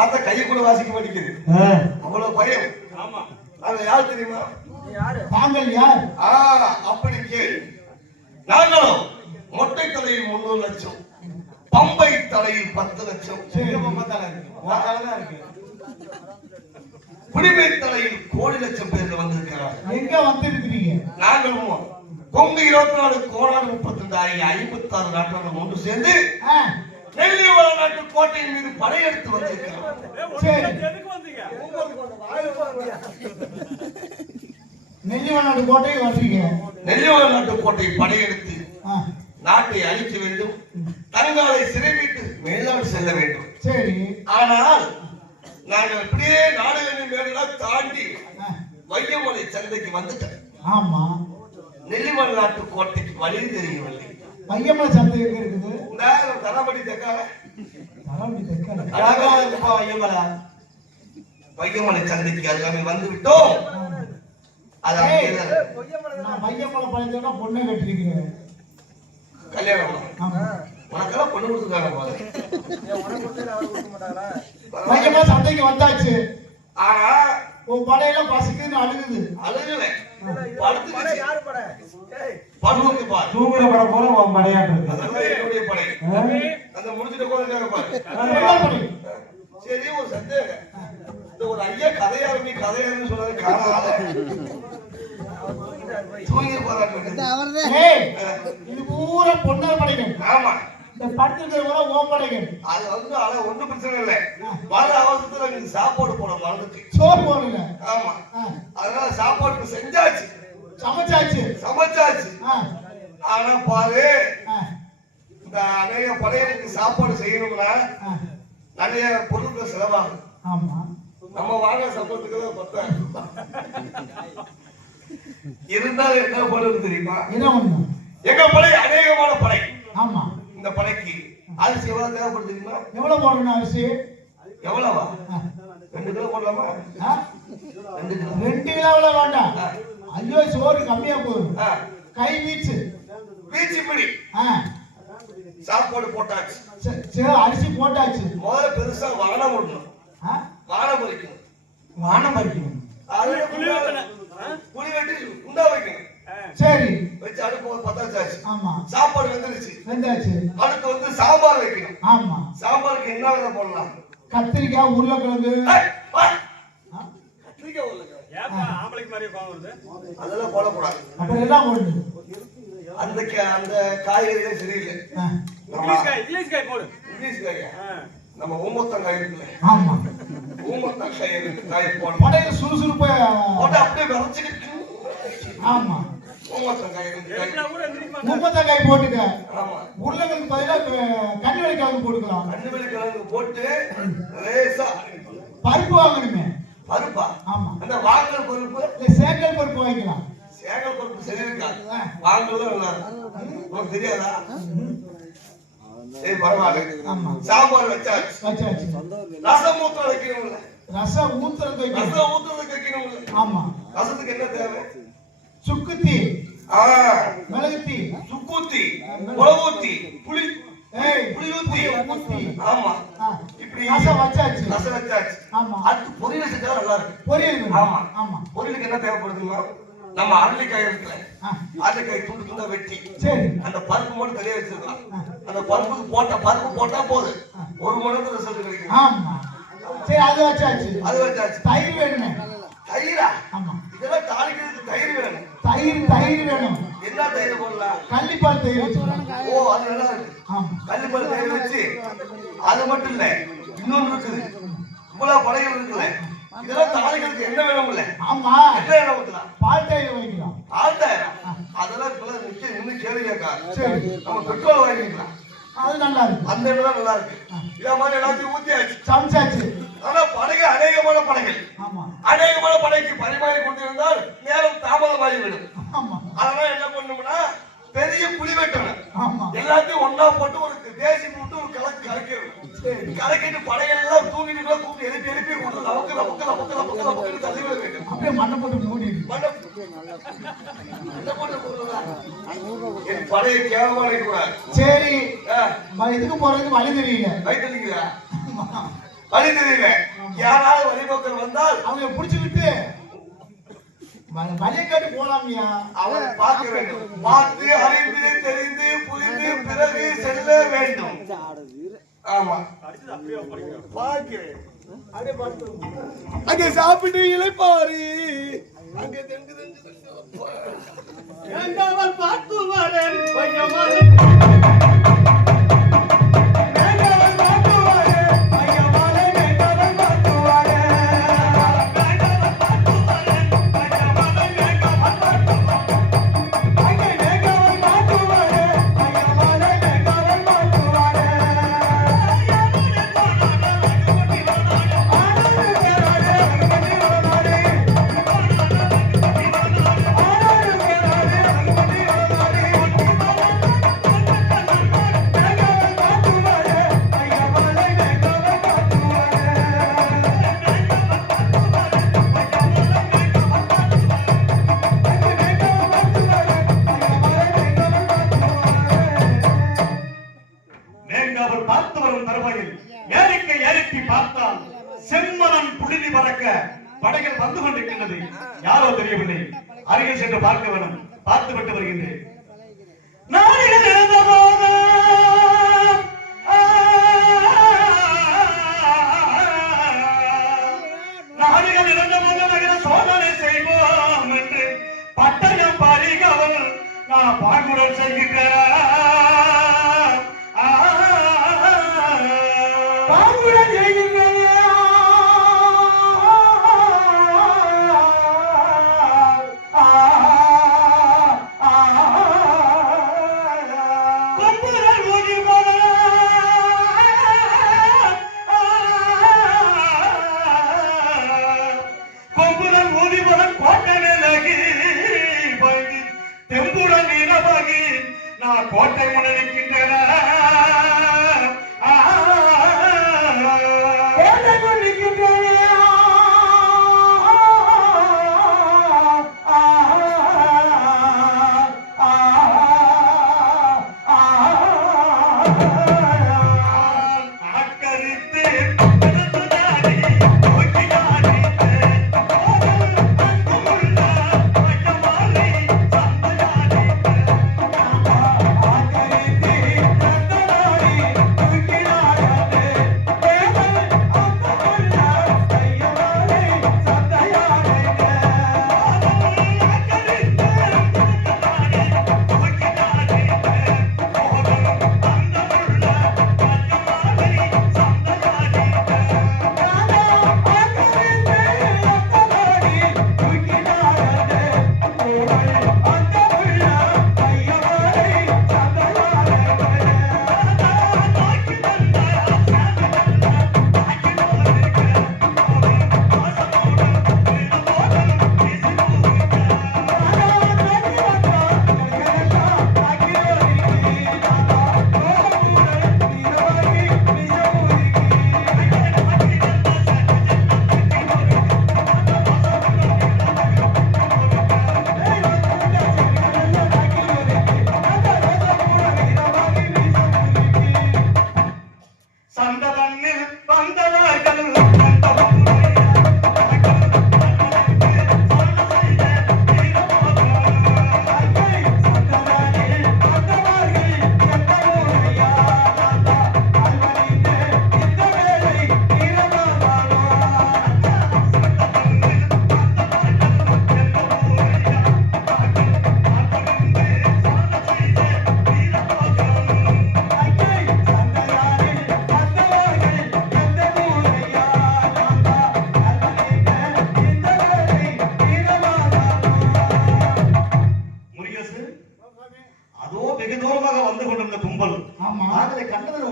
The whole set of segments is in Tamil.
பார்த்தா கையை கூட வாசிக்க மாட்டேங்குது. அவ்வளவு பயம். ஆமா. அது யார் தெரியுமா? தாங்கள் யார்? அப்படி கேள். நாங்களும் மொட்டை தலையில் 300 லட்சம், பம்பை தலையில் 10 லட்சம், குடிமை தலையில் 1,00,00,000 லட்சம் பேர்கள் வந்திருக்கிறார். எங்க வந்திருக்கிறீங்க? நாங்களும் கொங்கு 24 கோடான 32,56 நாட்டோட ஒன்று சேர்ந்து நெல்லிவள நாட்டு கோட்டையின் மீது படையெடுத்து வந்திருக்கிறோம். நெல்லிவள நாட்டு கோட்டை வந்தீங்க. நெல்லிவள நாட்டு கோட்டை படையெடுத்து நாட்டை அழிக்க வேண்டும், தங்களை சிறைவிட்டு மேல்நாடு செல்ல வேண்டும். சரி. ஆனால் நாங்கள் அப்படியே நாடுகளின் மேலாம் தாண்டி வையமலை சந்தைக்கு வந்துட்டோம். ஆமா. நெல்லிவள நாட்டு கோட்டைக்கு வழி தெரியவில்லை. வையமலை சந்தை எங்க இருக்குது? இந்த தரபடி தெக்கால. தரபடி தெக்கால. அழகா இருக்குப்பா வையமலை. வையமலை சந்தைக்கு அருகாமை வந்து விட்டோம். நான் வையமலை பழத்தோட பொண்ணை கட்டிருக்கிறேன். கல்யாணம். உனக்கெல்லாம் பொண்ணு கொடுத்துருக்காங்க பாரு. வையமலை சந்தைக்கு வந்தாச்சு. ஆனா உன் படையெல்லாம் பசிக்குன்னு அழுகுது. அழுகல. படுத்துக்கிச்சு. யாரு படை? படுத்துக்கு பாரு. தூங்குற படை போல உன் படையாட்டு இருக்கு. அதெல்லாம் என்னுடைய படை. அந்த முடிச்சிட்ட கோலக்கார பாரு. சரி, ஒரு சந்தேகம். இந்த ஒரு ஐயா கதையாருன்னு சொன்னது காணாத. தூங்கி போறாங்க. இது பூரா பொன்னர் படைகள். ஆமா. இந்த படுத்துக்கிற கூட ஓம் படைகள். அது வந்து ஒன்றும் பிரச்சனை இல்லை. வர அவசரத்துல எனக்கு சாப்பாடு போட மறந்துச்சு. சோறு போடல. ஆமா. அதனால சாப்பாடு செஞ்சாச்சு, சமைச்சாச்சு. ஆனா பாரு, இந்த அநேக படைகளுக்கு சாப்பாடு செய்யணும்னா நிறைய பொருட்கள் செலவாகும். ஆமா. நம்ம வாங்க சம்பளத்துக்கு பத்தாயிரம் இருந்தாலும் என்ன பண்ணுறது தெரியுமா? எங்க படை அநேகமான படை. ஆமா. இந்த படைக்கு அரிசி எவ்வளவு தேவைப்படுது தெரியுமா? எவ்வளவு போடணும் அரிசி? எவ்வளவா? 2 கிலோ போடலாமா? 2 கிலோ வேண்டாம். ஐயோ, சோறு கம்மியா போகும். கை வீச்சு பிடி. சாப்பாடு போட்டாச்சு. அரிசி போட்டாச்சு. முதல்ல பெருசா வானம் விடணும். வானம் பறிக்கணும். புளி வெட்டி உண்டா வைக்கணும். சரி. வச்சு அடுப்பு பத்தாச்சு. ஆமா. சாப்பாடு வெந்தாச்சு. அடுத்து வந்து சாம்பார் வைக்கணும். ஆமா. சாம்பாருக்கு என்ன விதை போடலாம்? கத்திரிக்காய், உருளைக்கிழங்கு. கத்திரிக்காய், உருளைக்கிழங்கு அதெல்லாம் போடக்கூடாது. அப்புறம் எல்லாம் போடு. அந்த காய்கறியே சரியில்லை. இங்கிலீஷ் காய் போடு. இங்கிலீஷ் காயா? நம்ம ஊமத்தங்காய் இருக்குல்ல? ஆமா. ஊமத்தங்காய் காய் போட. படையில சுறுசுறுப்பா போட்டு அப்படியே வரைச்சிக்கிட்டு. ஆமா. ஊமத்தங்காய் போட்டுக்க. ஆமா. உருளைக்கிழங்கு பதிலா கண்ணிவெளி கிழங்கு போட்டுக்கலாம். கண்ணிவெளி கிழங்கு போட்டு லேசா பருப்பு வாங்கணுமே. பருப்பா? ஆமா. அந்த வாங்கல் பருப்பு, சேகல் பருப்பு வாங்கிக்கலாம். சேகல் பருப்பு சரி இருக்காது, வாங்கலாம் நல்லா இருக்கும். உனக்கு தெரியாதா? சரி, பரவாயில்ல. சாம்பார் வச்சாச்சு. ரசம் ஊத்த வைக்கணும்ல? ரசம் ஊத்துறதுக்கு வைக்கணும்ல? ஆமா. ரசத்துக்கு என்ன தேவை? சுக்குத்தி, மிளகுத்தி, சுக்குத்தி, மிளகுத்தி, புளி ஊத்தி. ஆமா. இப்படி ரசம் வச்சாச்சு. ஆமா. அடுத்து பொரியல் செஞ்சா நல்லா இருக்கு. பொரியல். ஆமா. பொரியலுக்கு என்ன தேவைப்படுதுமா? நம்ம அரளிக்காய் இருக்குல்ல, அரளிக்காய் துண்டு துண்டா வெட்டி அந்த பருப்பு மட்டும் தனியா வச்சிருக்கலாம். அந்த பருப்பு போட்டா போதும், 1 மணி நேரத்துல ரிசல்ட் கிடைக்கும். ஆமா. சரி, அது வச்சாச்சு. தயிர் வேணுமே. தயிரா? ஆமா. இதெல்லாம் தாளிக்கிறதுக்கு தயிர் வேணும். தயிர் வேணும். என்ன தயிர் போடலாம்? கள்ளிப்பால் தயிர் வச்சுக்கலாம். ஓ, அது நல்லா இருக்கு. ஆமா. கள்ளிப்பால் தயிர் வச்சு, அது மட்டும் இல்ல, இன்னொன்று இருக்குது. இவ்வளவு படைகள் இருக்குல்ல, இதெல்லாம் தாளிக்கிறதுக்கு என்ன வேணும்ல? ஆமா. என்ன வேணும் ஊத்தலாம்? பால் தயிர் வைக்கலாம். பால் தயிர்? அதெல்லாம் இப்பெல்லாம் நின்னு கேளுங்கக்கா. சரி, நம்ம பெட்ரோல் வாங்கிக்கலாம். அது நல்லா இருக்கு. அந்த எண்ணெய் நல்லா இருக்கு. இத மாதிரி எல்லாத்தையும் ஊத்தியாச்சு, சமைச்சாச்சு. ஆனா படைகள் அநேகமான படைகள். ஆமா. அநேகமான படைக்கு பரிமாறி கொண்டிருந்தால் நேரம் தாமதமாகிவிடும். ஆமா. அதனால என்ன பண்ணணும்னா பெரிய புளி வெட்டணும். ஆமா. எல்லாத்தையும் ஒண்ணா போட்டு ஒரு தேசி போட்டு ஒரு கலக்கிட்டு படைகள் எல்லாம் தூங்கிட்டு கூப்பிட்டு எழுப்பி கொண்டு நமக்கு தள்ளி விட வேண்டும். அப்படியே மண்ணை போட்டு மூடி என் படையை கேவலம் கூடாது. சரி, இதுக்கு போறதுக்கு வழி தெரியல. வழி தெரியல. வழி தெரியல. யாராவது வழிபோக்கர் வந்தால் அவங்க பிடிச்சுக்கிட்டு வழியை கேட்டு போலாமியா. அவரை பார்க்க வேண்டும். பார்த்து அறிந்து தெரிந்து புரிந்து பிறகு செல்ல வேண்டும். ஆமா பார்க்கிறேன். அப்படியே பார்த்து அங்கே சாப்பிட்டு இளைப்பாரு. அங்கே தெங்கு பார்த்து வரேன் படைகள் வந்து கொண்டிருக்கின்றது. யாரோ தெரியவில்லை. அருகில் சென்று பார்க்க வேண்டும். பார்த்து விட்டு வருகின்றேன். நாடுகள் இழந்த போது நகர சோதனை செய்வோம் என்று பட்டயம் பாரிகள் நான் பாங்குடன் செய்கின்றேன். பாங்குடன் செய்கின்றேன். கோட்டை முன்னிருக்கின்றன. கோட்டை முன்னிருக்கின்றன. அக்கரித்து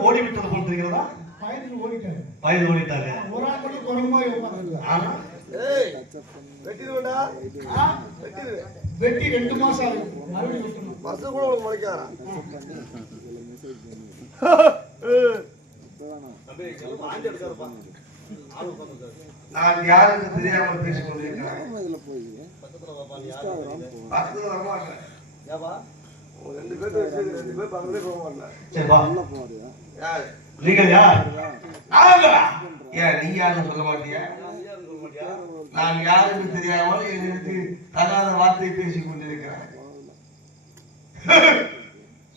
ஓடிவிட்டது போல் தெரிகிறதா? வயது ஓடிட்டாங்க. வெட்டி 2 மாசம் நான் யாருக்கு தெரியாமல் பேசிக் கொண்டிருக்கிறேன். நீங்கள் யார்? நாங்களா? ஏன் நீ யாருன்னு சொல்ல மாட்டியா? நான் யாருக்கு தெரியாமல் எனக்கு தகாத வார்த்தை பேசிக் கொண்டிருக்கிறேன்.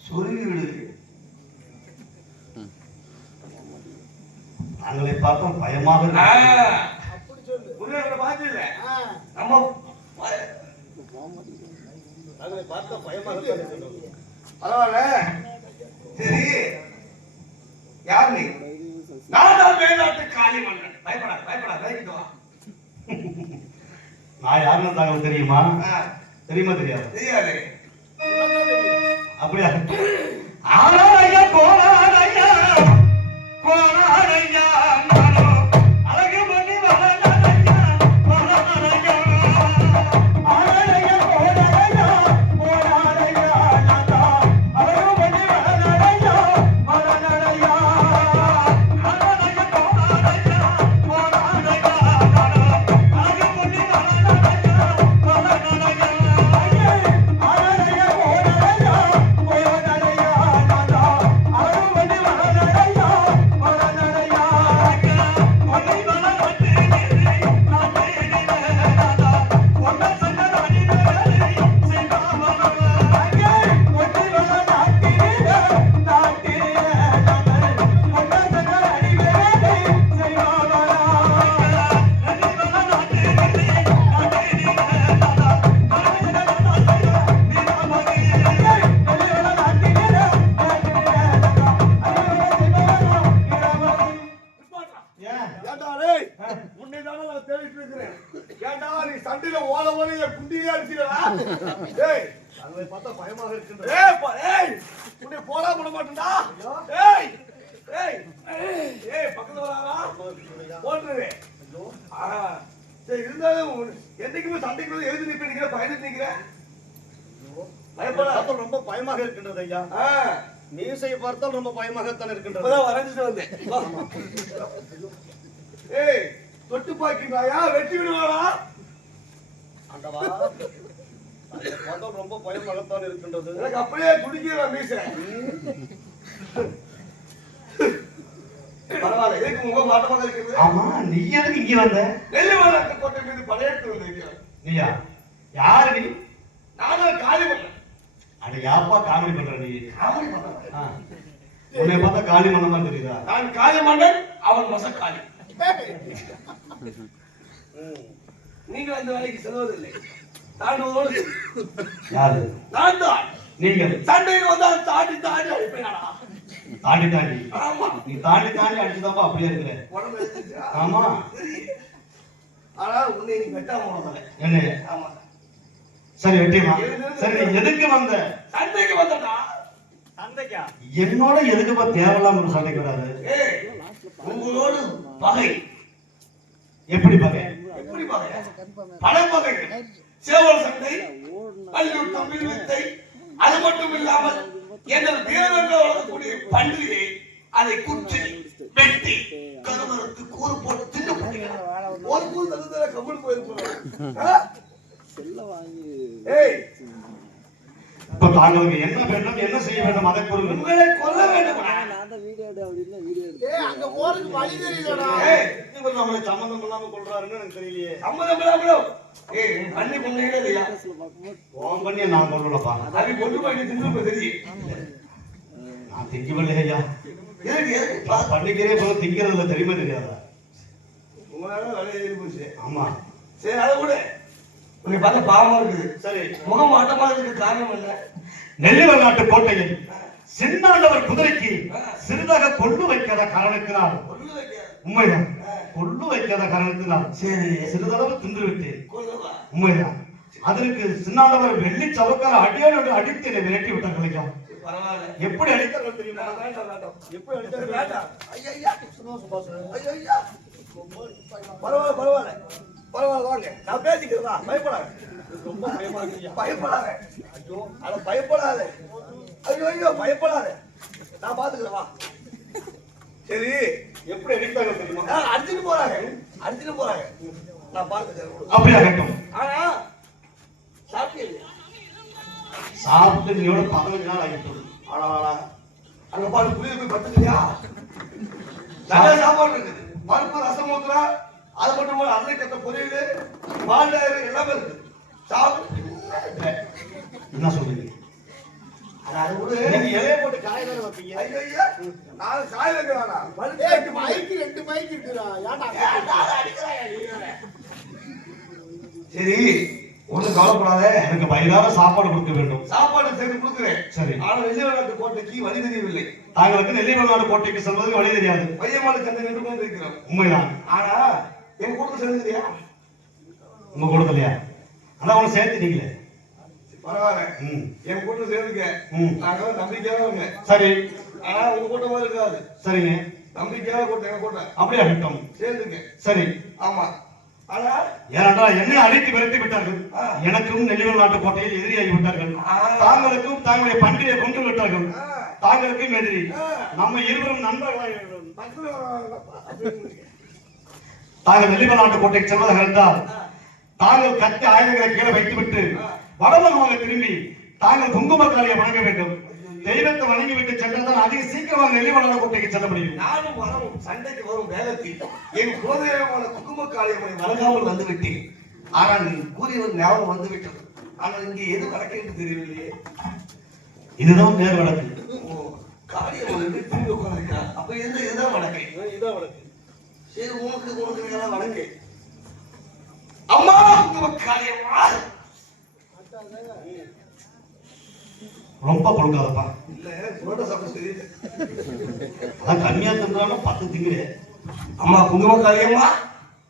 சொருகி விடுகிறேன். தங்களை பார்த்தா பயமாக இருக்கு. அப்படி சொல்லு. உங்களை பார்த்து இல்ல நம்ம தங்களை பார்த்தா பயமாக இருக்கு. பரவாயில்ல. சரி, யார் நீ? நான் தான் மேல்நாட்டு காளி மன்னன். பயப்படாத, பயப்படாத, ரைட்டு வா. நான் யாருன்னு தகவல் தெரியுமா? தெரியுமா தெரியாது? தெரியாது. அப்படியா? ஆராயா கோராயா கோராயா நானோ அழகு மணி வரலையா வரலையா ஆராயா கோராயா கோராயா நாதா அழகு மணி வரலையா வரலையா ஆராயா கோராயா கோராயா நானோ அழகு மணி வரலையா வரலையா ஆராயா கோராயா கோராயா நாதா அழகு மணி வரலையா வரலையா ஒன்னை வளர்த்து நானே நாதா ஒன்ன சங்கராணி வேலை செய்வாமா அங்கே ஒன்னை வளர்த்து நாட்டே நாதா ஒன்ன சங்கராணி வேலை செய்வாமா ஒன்னை வளர்த்து நாட்டே நாதா ஏண்டா டேய், உன்னைதானே நான் தேடிட்டு இருக்கிறேன். ஏண்டா நீ சண்டையில ஓட ஓட குண்டியே அடிச்சிடா. டேய், தங்களை பார்த்தா பயமாக இருக்கின்றது. ஏய், உன்னை போடா விட மாட்டேன்டா. ஏய், ஏய், ஏய், பக்கத்துல வராதா? போட்டுரு. சரி, இருந்தாலும் என்னைக்குமே சண்டைக்கு எழுதி நிற்கிற பயந்துட்டு நிக்கிற. பயப்படா. பார்த்தா ரொம்ப பயமாக இருக்கின்றது ஐயா. மீசையை பார்த்தால் ரொம்ப பயமாகத்தான் இருக்கின்றது. இப்பதான் வரைஞ்சிட்டு வந்தேன். வா. ஏய், தொட்டு பாக்கிட்டாயா? வெட்டி விடுவாடா. ஆண்டவா, தங்களை பார்த்தால் ரொம்ப பயமாகத்தான் இருக்கின்றது. எனக்கு அப்படியே துடிக்கிற மீச. பரவாயில்ல, எதுக்கு முகம் மாட்டமாக இருக்குது? ஆமா, நீ எதுக்கு இங்க வந்த? நெல்லிமலை கோட்டை மீது படையெடுத்து வந்திருக்கிறேன். நீயா? யாரு நீ? நானும் காளி பண்ணேன். அட யாப்பா காமெடி பண்ற நீ? காமெடி பண்ணேன். உன்னை பார்த்தா காளி மன்னமா தெரியுதா? நான் காளி மன்னன், அவன் மசக்காளி. நீங்கள் அந்த வேலைக்கு செல்வதில்லை. தாண்டுவதோடு யாரு? நான் தான். நீங்கள் சண்டைக்கு வந்தால் தாண்டி தாண்டி அடிப்பேனாடா. தாண்டி தாண்டி ஆமா. நீ தாண்டி தாண்டி அடிச்சுதாப்பா அப்படியே இருக்கிற. உடம்பு எழுதிச்சா? ஆமா. ஆனா உன்னை நீ வெட்டாம போனதில்லை. என்ன? ஆமா. சரி வெட்டிமா. சரி நீ எதுக்கு வந்த? சண்டைக்கு வந்தடா. சண்டைக்கா? என்னோட எதுக்குப்பா தேவையில்லாம ஒரு சண்டை கூடாது? ஏய், உங்களோடு பகை. எப்படி பாரு? எப்படி பகை? பல பகைகள். சேவல் சண்டை, பல்லூர் தமிழ் வித்தை, அது மட்டும் இல்லாமல் எனது வீரர்கள் வளர்க்கக்கூடிய பன்றியை அதை குற்றி வெட்டி கருவறுத்து கூறு போட்டு தின்னு போடுகிறார். ஒரு கூறு தந்ததுல கம்மல் போயிருப்போம். ஏய், இப்ப தாங்களுக்கு என்ன வேண்டும், என்ன செய்ய வேண்டும் அதை கூறுங்க. உங்களை கொல்ல வேண்டும். ஏய், அங்க போறதுக்கு வழி தெரியலடா. ஏய், இவர் நம்மளை சம்பந்தம் இல்லாம கொள்றாருன்னு எனக்கு தெரியலையே. சம்மதம் இல்லாமலோ? ஏய், நீ பண்ணி கொண்டீங்களே இல்லையா? போன் பண்ணி நான் கொள்ளலப்பா. அதை கொண்டு போய் தின்னு தெரியும். நான் திங்கவில்லை ஐயா. எதுக்கு எதுக்கு? பண்ணிக்கிறே போல திங்கிறதுல தெரியுமா தெரியாதா? உங்களால வேலை ஏறி போச்சு. ஆமா. சரி, அதை கூட உன்னை பார்த்தா பாவமா இருக்குது. சரி, முகம் மாட்டமா இருக்கு. காரணம் என்ன? நெல்லிவல் நாட்டு கோட்டையில் சின்னாண்டவர் குதிரைக்கு சிறிதாக கொள்ளு வைக்காத காரணத்தினால், ஒண்ணும் வைக்காது. உண்மைதான், கொள்ளு வைக்காத காரணத்தினால் சரி, சிறிதளவு தின்று விட்டேன். கொல்லவா? உண்மைதான். அதற்கு சின்னாண்டவர் வெள்ளி சவக்கார அடியோடு அடித்து என்னை விரட்டி விட்டார் கலைக்கா. பரவாயில்ல. எப்படி அடித்தார்கள் தெரியுமா? வேண்டாம், வேண்டாம். எப்படி அடிச்சாரு? வேண்டாம். ஐயா, ஐயா. பரவாயில்ல, பரவாயில்ல. பரவாயில்ல, வாங்க. நான் பேசிக்கிறதா? பயப்படாத. ரொம்ப பயமாக இருக்கியா? பயப்படாத. ஐயோ, அட பயப்படாத. ஐயோ, ஐயோ, பயப்படாத. நான் பாத்துக்கிறேன், வா. சரி, எப்படி அடித்தார்கள் தெரியுமா? அடிச்சுட்டு போறாங்க. அடிச்சுட்டு போறாங்க. நான் பாத்துக்கிறேன். அப்படியா கட்டும். ஆனா சாப்பிட்டு சாப்பிட்டு நீயோட 15 நாள் ஆகிட்டு. அங்க பாரு, புளிய போய் பத்துக்கிறியா? நிறைய சாப்பாடு இருக்குது. பருப்பு, ரசம் ஊத்துறா, அது மட்டும் போல அரை கட்ட பொரியல், பால்டாரு எல்லாமே இருக்கு. சாப்பிட்டு என்ன சொல்றீங்க? அது விடு. நீங்க இலைய போட்டு காய தானே வைப்பீங்க. ஐயா நான் காய வைக்கிறானா? மைக்கு 2 மைக்கு இருக்குடா. சரி, ஒண்ணும் கவலைப்படாத. எனக்கு வயிறார சாப்பாடு கொடுக்க வேண்டும். சாப்பாடு செய்து கொடுக்குறேன். சரி. ஆனால் வெள்ளிவநாட்டு கோட்டைக்கு வழி தெரியவில்லை. தாங்களுக்கு நெல்லிமலைநாடு கோட்டைக்கு செல்வதற்கு வழி தெரியாது. பையமாடு சந்தை நின்று கொண்டு இருக்கிறோம். உண்மைதான். ஆனா என் கூட்டத்தில் சேர்ந்துக்கிறியா? உங்க கூடத்திலையா? அதான் உங்களை சேர்த்துட்டீங்களே. பரவாயில்ல. ம். என் கூட்டம் சேர்ந்துக்க. ம். நாங்க நம்பிக்கையானவங்க. சரி. ஆனா உங்க கூட்டமா இருக்காது. சரிங்க. நம்பிக்கையான கூட்டம் என் கூட்டம். அப்படியே விட்டோம். சேர்ந்துக்க. சரி. ஆமா. ஆனா ஏனென்றால் என்னை அழைத்து விரட்டி விட்டார்கள். எனக்கும் நெல்லிமலைநாட்டு கோட்டையில் எதிரியாகி விட்டார்கள். தாங்களுக்கும் தங்களுடைய பண்டிகையை கொண்டு விட்டார்கள். தாங்களுக்கும் எதிரி. நம்ம இருவரும் நண்பர்களாக தாங்கள் நெல்லிமலைநாட்டு கோட்டைக்கு செல்வதாக இருந்தால் தாங்கள் கத்தி ஆயுதங்களை கீழே வைத்துவிட்டு வடமுகமாக திரும்பி தாங்கள் குங்குமக்காலியை வணங்க வேண்டும். தெய்வத்தை வணங்கிவிட்டு சென்றால் அதிக சீக்கிரமாக நெல்லிமலைநாடு கோட்டைக்கு செல்ல முடியும். நானும் வரும் சண்டைக்கு வரும் வேலைக்கு என் குலதெய்வமான குங்குமக்காளியம்மனை வணங்காமல் வந்து விட்டேன். ஆனால் நீ கூறியவர் ஞாபகம் வந்து விட்டது. ஆனால் இங்கே எது வழக்கு என்று தெரியவில்லையே. இதுதான் நேர் வழக்கு. காளியம்மன் திரும்பி உட்கார்ந்திருக்கிறார். அப்ப இதுதான் வழக்கு. இதான் வழக்கு. சரி, உனக்கு நேரம் வழக்கு. அம்மா குங்குமக்காளியம்மா. ரொம்ப கொடுக்காதப்பா. இல்ல புரோட்டா சாப்பிட தெரியல. அதான் கம்மியா தந்தாலும் 10 திங்கிறே. அம்மா குங்குமக்காளியம்மா,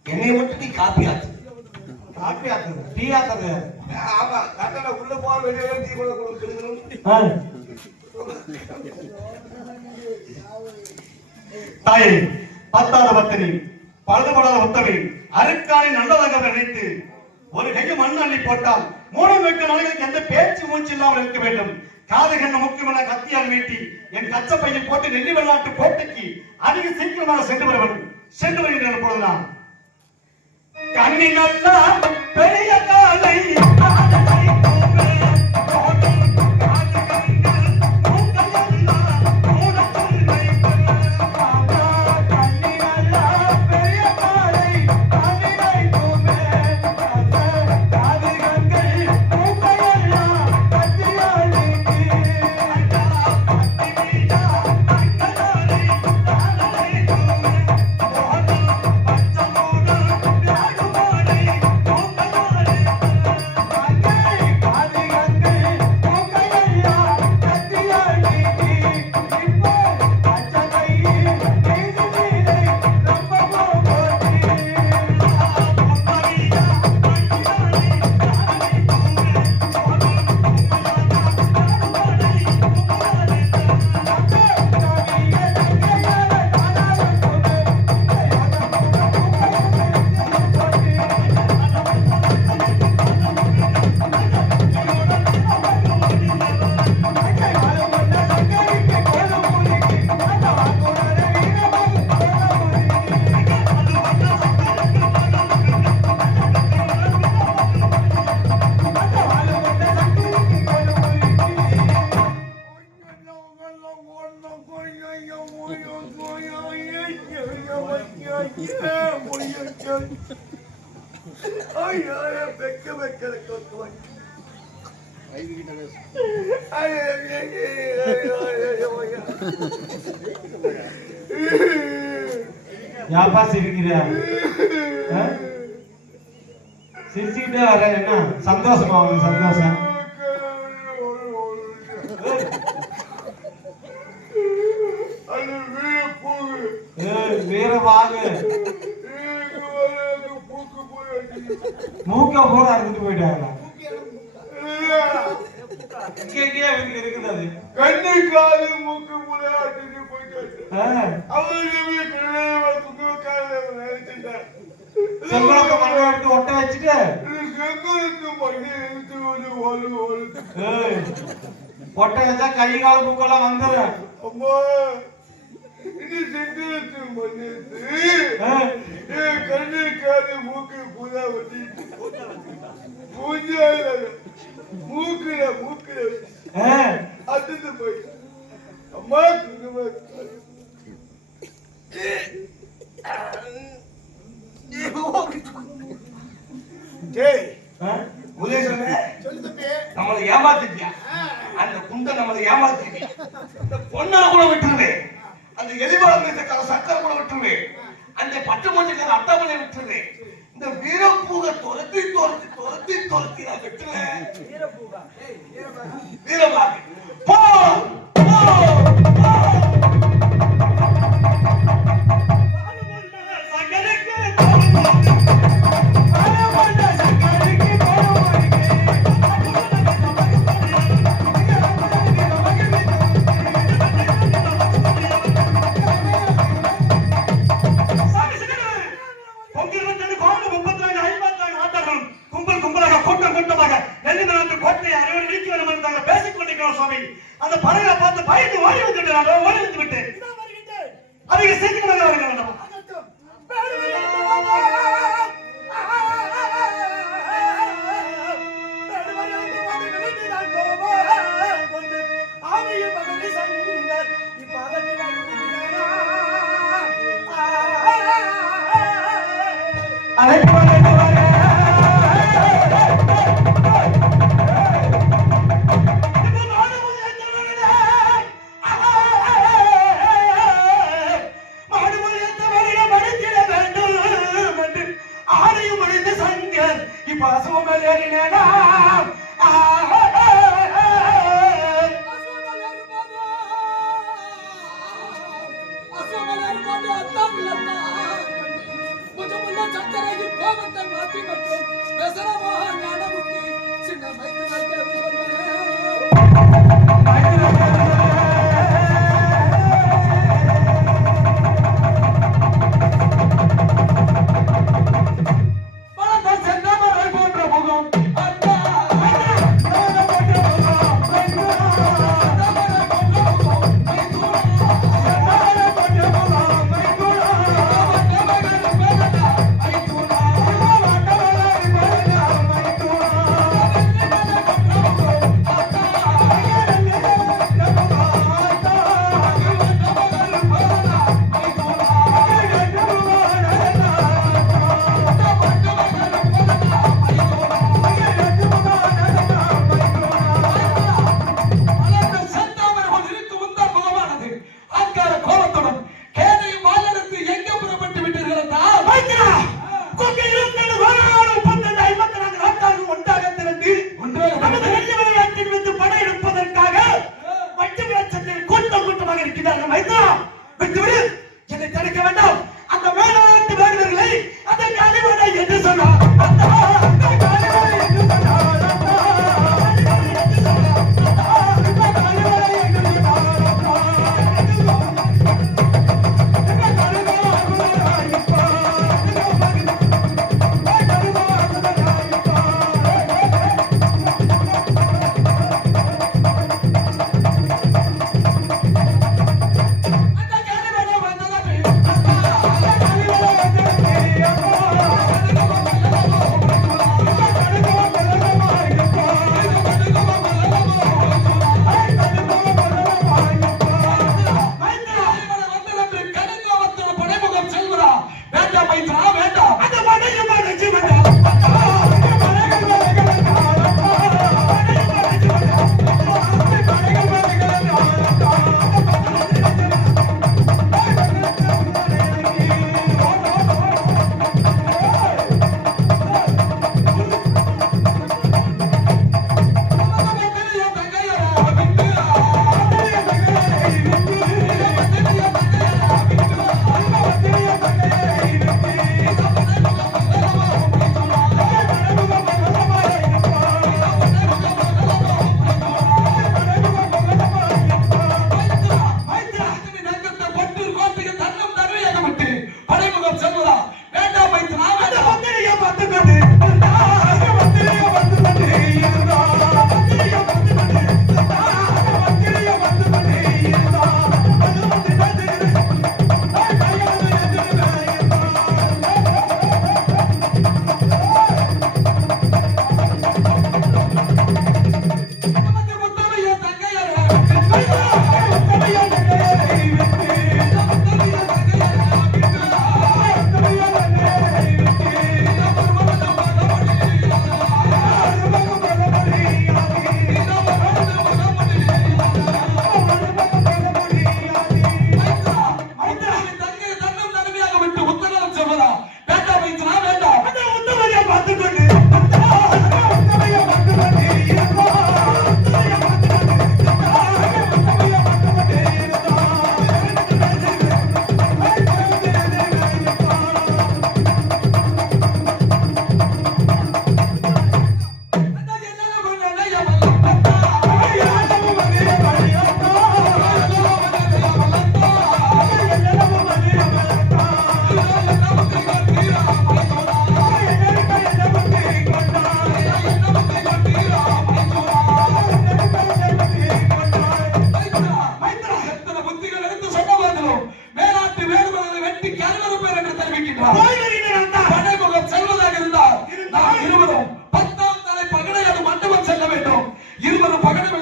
என்னை மட்டும் நீ காப்பி ஆத்து. காப்பி ஆக்குறது, டீ ஆக்குறது. ஆமா, கரெக்டா உள்ள போக வேண்டிய டீ கூட கொடுக்கணும். தாயே, பத்தாத பத்தினி, பழுதுபடாத உத்தமி, அருக்கானை நல்லதாக நினைத்து ஒரு கையை மண் அள்ளி போட்டால் 3 நாளைக்கு எந்த பேச்சு மூச்சு இல்லாமல் இருக்க வேண்டும். காது கண்ண முக்கியமான கத்தியால் வீட்டி என் கச்ச பையை போட்டு நெல்லிமலைநாட்டு கோட்டைக்கு அதிக சீக்கிரமாக சென்று வர வேண்டும். சென்று வருகிறேன் பொழுதுதான் கண்ணி நல்லா பெரிய காலை யாப்பா சிரிக்கிறியா? சிரிச்சுக்கிட்டே வர என்ன சந்தோஷமா? உங்களுக்கு சந்தோஷம்? வீரவாக மூக்க போட அறுத்துட்டு போயிட்டாங்க. இருக்குது அது கண்ணி காலு மூக்கு போல அடிச்சு போயிட்டாரு. செங்கலத்தை மண்ணை எடுத்து ஒட்ட வச்சுட்டு ஒட்ட வச்சா கை கால மூக்கெல்லாம் வந்துடும். அம்மா இது செங்கலத்து மண்ணு கண்ணி காலு மூக்கு போல வட்டிட்டு மூக்குல மூக்குல அதுக்கு போயிட்டாரு. அம்மா முருகேசனே, சொல்லு தம்பி. நம்மளை ஏமாத்திட்டியா? அந்த குண்டை நம்மளை ஏமாத்திட்டி. இந்த பொண்ணரை கூட விட்டுருவேன், அந்த எலிபாலம் மீசக்கார சக்கரை கூட விட்டுருவேன், அந்த பச்சை மஞ்சக்கார அத்தாமலை விட்டுருவேன். இந்த வீரப்பூக துரத்தி துரத்தி துரத்தி துரத்தி நான் விட்டுருவேன். வீரமாக போ போ போ. அந்த பறவை பார்த்து பயந்து ஓடி வந்துட்டு ஓடி வந்து விட்டேன். அவங்க சீக்கிரமாக வருங்க வேண்டாம்.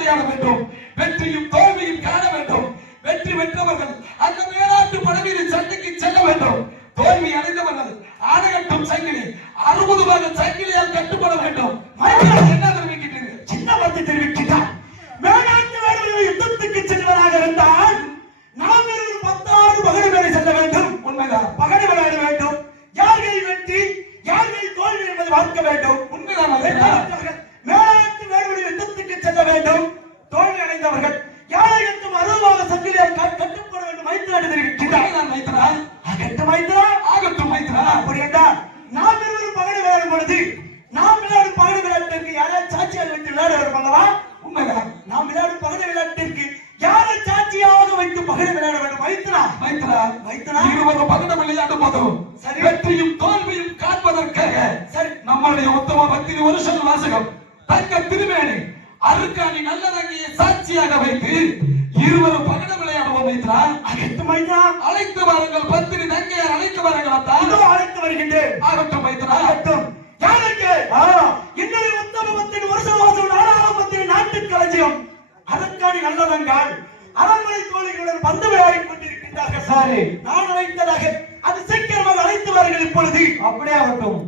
விளையாட வேண்டும், வெற்றியும் தோல்வியும் காண வேண்டும். வெற்றி பெற்றவர்கள் அந்த மேலாட்டு படவீடு சண்டைக்கு செல்ல வேண்டும். தோல்வி அடைந்தவர்கள் ஆணையட்டும் சங்கிலி 60 பாக சங்கிலியால் கட்டுப்பட வேண்டும். என்ன தெரிவிக்கின்றீர்கள்? சின்ன வார்த்தை தெரிவிக்கிறார். மேலாட்டு வேடுவர்கள் யுத்தத்துக்கு செல்வதாக இருந்தால் நாம் 10 பகடி வேலை செல்ல வேண்டும். உண்மைதான். பகடி விளையாட வேண்டும். யார்கள் வெற்றி யார்கள் தோல்வி என்பதை பார்க்க வேண்டும். உண்மைதான். மேலாட்டு வேடுவர்கள் யுத்தத்துக்கு செல்ல வேண்டும். தோல்வி அடைந்தவர்கள் யாரையும் 60 பாக சங்கிலியால் கட்டுப்பட வேண்டும். மைத்திரா தெரிவிக்கிறார். மைத்திரா ஆகட்டும் மைத்திரா, ஆகட்டும் மைத்திரா. அப்படி என்றால் நாம் இருவரும் பகடி விளையாடும் பொழுது நாம் விளையாடும் பகடி விளையாட்டிற்கு யாராவது சாட்சியாக வைத்து விளையாட வருவாங்களா? உண்மைதான். நாம் விளையாடும் பகடி விளையாட்டிற்கு யாரை சாட்சியாக வைத்து பகடி விளையாட வேண்டும். மைத்திரா மைத்திரா மைத்திரா, இருவரும் பகடம் விளையாடும் போதும் சரி. வெற்றியும் தோல்வியும் காண்பதற்காக சரி. நம்முடைய உத்தம பக்தி ஒரு சொல் வாசகம் தங்க திருமேனி அருக்காணி நல்லதங்கிய சாட்சியாக வைத்து இருவரும் பகடம் விளையாடுவோம். மைத்திரா ஆகட்டும் மைத்திரா, அழைத்து வாருங்கள். பத்தினி தங்கையார் அழைத்து வாருங்கள். இதோ அழைத்து வருகின்றேன். ஆகட்டும் மைத்திரா. ஆகட்டும். யாருக்கு? இன்னொரு உத்தமத்தின் ஒரு சவாசம் நாடாளமத்தின் நாட்டு களஞ்சியம் அரக்காணி நல்லதங்கால் அரண்மனை தோழிகளுடன் பந்து விளையாடிக் கொண்டிருக்கின்றார்கள். சரி, நான் அழைத்ததாக அது சீக்கிரமாக அழைத்து வாருங்கள். இப்பொழுது அப்படியே ஆகட்டும்.